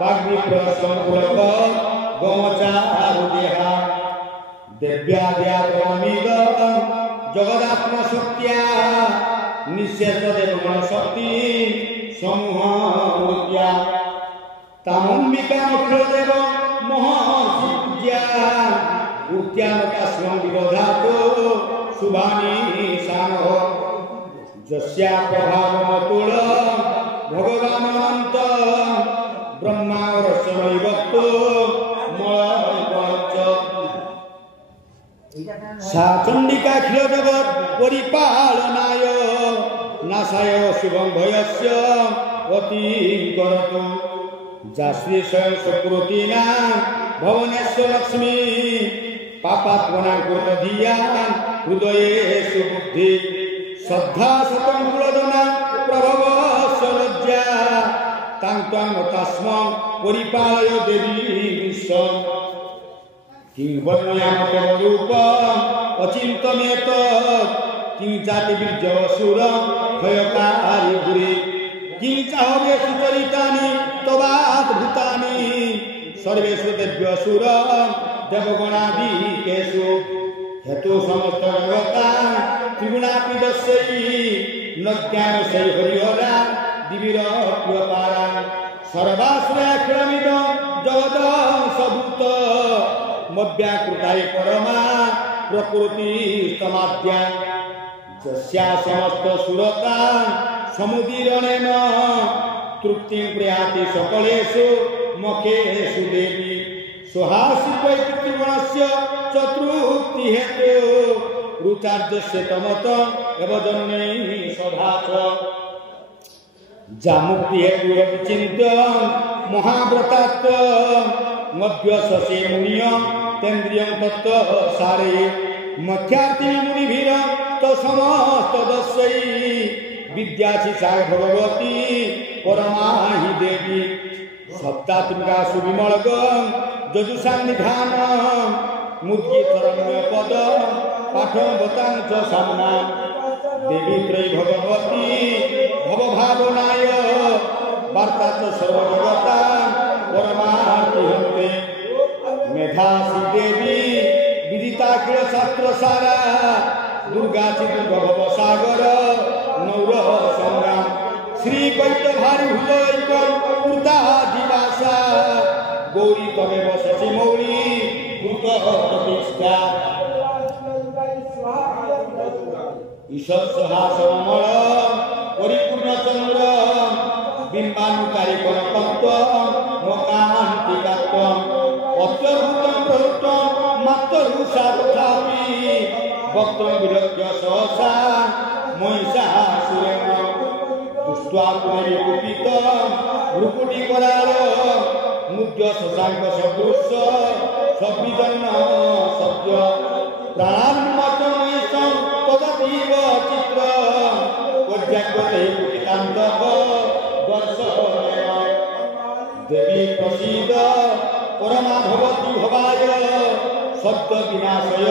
बाग्विप्र संकुलक गोमचारुदेहा देव्याद्यागमिद जगदात्म शक्त्या निश्चेत देवगण शक्ति समूह मूर्त्या तामंबिका अखिलदेव महर्षि पूज्या उद्यानकाश्रम विरोधातो शुभानि शानो जस्या प्रभावमतुल भगवान अनंत ब्रह्मा रसमैवत्तो मलयपंच सा चंडिका अखिल जगत् परिपालनाय नाशाय शुभं भयस्य अति करतु जाश्री स्वयं सुकृतिना भवनेश्वर लक्ष्मी पापात्मना कुर्मधिया हृदयेषु बुद्धि श्रद्धा सतंकुलदना प्रभव लज्जा तां तस्मं परिपालय देवी विश्वं किं वर्णयाम तव रूपम् अचिन्तमेतत् किं जाति बीर्यवसुर भयकारी गुरे किं चाहवे सुचरितानि तवाद्भुतानि सर्वेषु देव्यसुर देवगणादिकेषु हेतु समस्त जगता त्रिगुणापि दस्यै न ज्ञानसै हरिहरा दिवीर प्रियपारा सर्वाश्रयाखिलमिद जगदं सबूत मव्याकृताय परमा प्रकृति स्तमाद्या जस्या समस्त सुरता समुदीरणेन तृप्तिं प्रयाति सकलेषु मखेषु देवी सुहासित्वैत्रिगुणस्य चतुर्थी हेतु रुचार्जस्य तमत एव जन्मैः सदा च जामुक्ति हेतु विचिन्त्य महाव्रतात्व मध्यससे मुनिय तेन्द्रियं तत्त्व सारे मध्यार्थी मुनिभिर तो समस्त दस्यै विद्याशिषा भगवती परमाहि देवी सप्तात्मिका सुविमलगं जजुषान्निधान मुद्गितरण्य पद पाठवतां च साम्ना देवी त्रयी भगवती भवभावनाय वार्ता च सर्वजगता परमार्थी हन्ते मेधासी देवी विदिताखिल शास्त्र सारा दुर्गा चिद्भव सागर नौर संग्राम श्री कैत भारी भुजैकं कृता दिवासा गौरी तमेव शशि मौली कृत प्रतिष्ठा ईश्वर सहासमल परिपूर्ण चंद्र बिंबानुकारी कनकत्व मकान्तिकात्व अत्यद्भुतं प्रवृत्तं मातरुषा तथापि भक्तं विरक्त्य सहसा महिषासुरेण दृष्ट्वा पुनरिकुपितं भ्रुकुटिकराल मुद्य शशांक सदृश सद्विजन्न सत्य प्राणान्मचनैषं तदतीव चित्र पर्यागते कुटितान्तः दर्शनेन देवी प्रसीद परमा भवति भवाय सत्य विनाशय